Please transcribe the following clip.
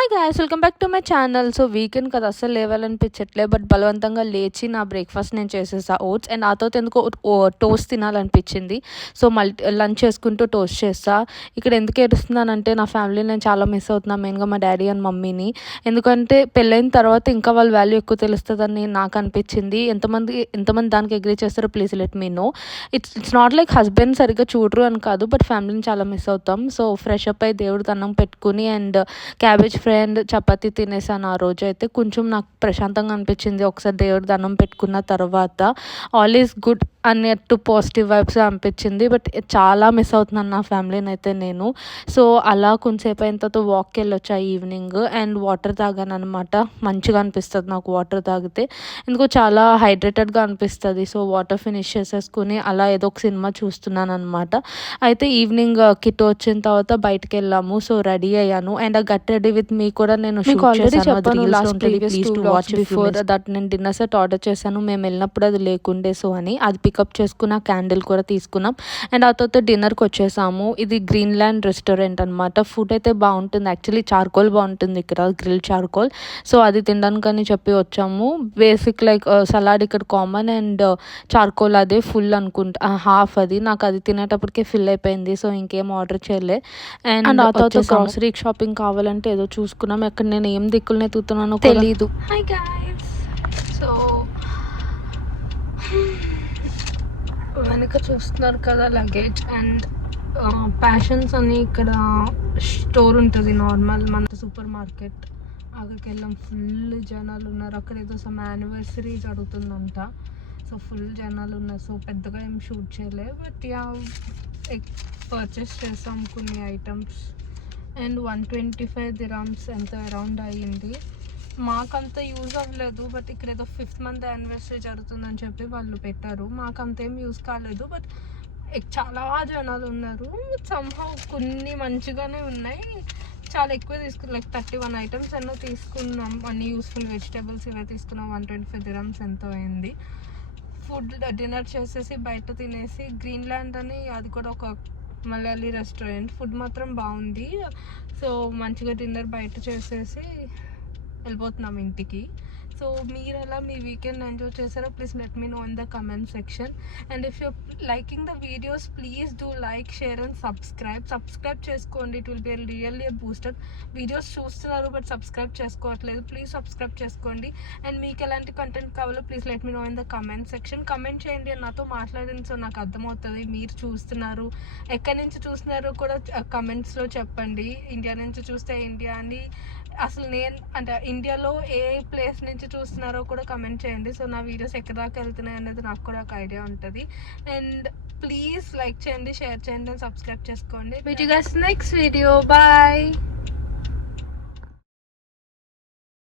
Hi guys, welcome back to my channel. So weekend కదా, అస్సలు లేవాలనిపించట్లే. But బలవంతంగా లేచి నా బ్రేక్ఫాస్ట్ నేను చేసేసా, ఓట్స్. అండ్ ఆ తర్వాత ఎందుకో టోస్ట్ తినాలనిపించింది. సో లంచ్ చేసుకుంటూ టోస్ట్ చేస్తా. ఇక్కడ ఎందుకు ఏడుస్తున్నానంటే నా ఫ్యామిలీ నేను చాలా మిస్ అవుతున్నాను, మెయిన్గా మా డాడీ అండ్ మమ్మీని. ఎందుకంటే పెళ్ళైన తర్వాత ఇంకా వాళ్ళ వాల్యూ ఎక్కువ తెలుస్తుందని నాకు అనిపించింది. ఎంతమంది దానికి అగ్రీ చేస్తారో please let me know. It's not like husband సరిగ్గా చూడరు అని కాదు, బట్ ఫ్యామిలీని చాలా మిస్ అవుతాం. సో ఫ్రెష్ అప్ అయి దేవుడు దండం పెట్టుకుని and cabbage fry and chapati తినేసాను. ఆ రోజు అయితే కొంచెం నాకు ప్రశాంతంగా అనిపించింది. ఒకసారి దేవుడు దండం పెట్టుకున్న తర్వాత ఆల్ ఈజ్ గుడ్ అన్నట్టు పాజిటివ్ వైబ్స్ అనిపించింది. బట్ చాలా మిస్ అవుతున్నాను నా ఫ్యామిలీని అయితే నేను. సో అలా కొంతసేపు అయిన తర్వాత వాక్కి వెళ్ళొచ్చా ఈవినింగ్ అండ్ వాటర్ తాగాను అనమాట. మంచిగా అనిపిస్తుంది నాకు వాటర్ తాగితే, ఎందుకో చాలా హైడ్రేటెడ్గా అనిపిస్తుంది. సో వాటర్ ఫినిష్ చేసేసుకుని అలా ఏదో ఒక సినిమా చూస్తున్నాను అనమాట. అయితే ఈవినింగ్ కిట్ వచ్చిన తర్వాత బయటకు వెళ్ళాము. సో రెడీ అయ్యాను అండ్ ఆ గట్ రెడీ విత్ మీ కూడా నేను ఆల్రెడీ చెప్పాను లాస్ట్ ప్రీవియస్ బిఫోర్ దట్ నేను డిన్నర్ సెట్ ఆర్డర్ చేశాను. మేము వెళ్ళినప్పుడు అది లేకుండే సో అని అది పికప్ చేసుకున్న క్యాండిల్ కూడా తీసుకున్నాం. అండ్ ఆ తర్వాత డిన్నర్కి వచ్చేసాము. ఇది గ్రీన్లాండ్ రెస్టారెంట్ అనమాట. ఫుడ్ అయితే బాగుంటుంది, యాక్చువల్లీ చార్కోల్ బాగుంటుంది ఇక్కడ, గ్రిల్ చార్కోల్. సో అది తినడానికని చెప్పి వచ్చాము. బేసిక్ లైక్ సలాడ్ ఇక్కడ కామన్ అండ్ చార్కోల్ అదే ఫుల్ అనుకుంటా, హాఫ్ అది. నాకు అది తినేటప్పటికే ఫిల్ అయిపోయింది. సో ఇంకేం ఆర్డర్ చేయలే. అండ్ ఆ తర్వాత గ్రాసరీ షాపింగ్ కావాలంటే ఏదో చూసుకున్నాం. ఎక్కడ నేను ఏం దిక్కులనే తూతున్నానో తెలీదు. హాయ్ గైస్, సో వెనక చూస్తున్నారు కదా లగేజ్ అండ్ ప్యాషన్స్ అని ఇక్కడ స్టోర్ ఉంటుంది నార్మల్ మన సూపర్ మార్కెట్. అక్కడికి వెళ్ళాం, ఫుల్ జనాలు ఉన్నారు. అక్కడ ఏదో సమ్ యానివర్సరీ జరుగుతుందంట. సో ఫుల్ జనాలు ఉన్నారు. సో పెద్దగా ఏం షూట్ చేయలే, బట్ యా పర్చేస్ చేసాం కొన్ని ఐటమ్స్. అండ్ 125 dirhams ఎంత అరౌండ్ అయ్యింది. మాకంత యూజ్ అవ్వలేదు, బట్ ఇక్కడ ఏదో 5th month యానివర్సరీ జరుగుతుందని చెప్పి వాళ్ళు పెట్టారు. మాకంతేం యూజ్ కాలేదు, బట్ చాలా జనాలు ఉన్నారు. సమ్హౌ కొన్ని మంచిగానే ఉన్నాయి. చాలా ఎక్కువ తీసుకున్నాం, లైక్ 31 items ఎన్నో తీసుకున్నాం. అన్ని యూస్ఫుల్ వెజిటేబుల్స్ ఇవే తీసుకున్నాం. 125 dirhams ఎంతో అయింది. ఫుడ్ డిన్నర్ చేసేసి బయట తినేసి, గ్రీన్లాండ్ అని అది కూడా ఒక మలయాళీ రెస్టారెంట్. ఫుడ్ మాత్రం బాగుంది. సో మంచిగా డిన్నర్ బయట చేసేసి వెళ్ళిపోతున్నాం ఇంటికి. సో మీరు ఎలా మీ వీకెండ్ ఎంజాయ్ చేశారో please let me know in the comment section. And if you liking the videos please do like, share and subscribe చేసుకోండి. It will be really booster. Videos చూస్తున్నారు బట్ సబ్స్క్రైబ్ చేసుకోవట్లేదు, please subscribe చేసుకోండి. And మీకు ఎలాంటి content కావాలో please let me know in the comment section. Comment చేయండి, నాతో మాట్లాడండి. సో నాకు అర్థమవుతుంది మీరు చూస్తున్నారు, ఎక్కడి నుంచి చూస్తున్నారో కూడా కమెంట్స్లో చెప్పండి. ఇండియా నుంచి చూస్తే ఇండియా అని, అసలు నేను అంటే ఇండియాలో ఏ ప్లేస్ నుంచి చూస్తున్నారో కూడా కమెంట్ చేయండి. సో నా వీడియోస్ ఎక్కడి దాకా వెళ్తున్నాయి అనేది నాకు కూడా ఒక ఐడియా ఉంటుంది. అండ్ ప్లీజ్ లైక్ చేయండి, షేర్ చేయండి అండ్ సబ్స్క్రైబ్ చేసుకోండి. Meet you guys next video. Bye.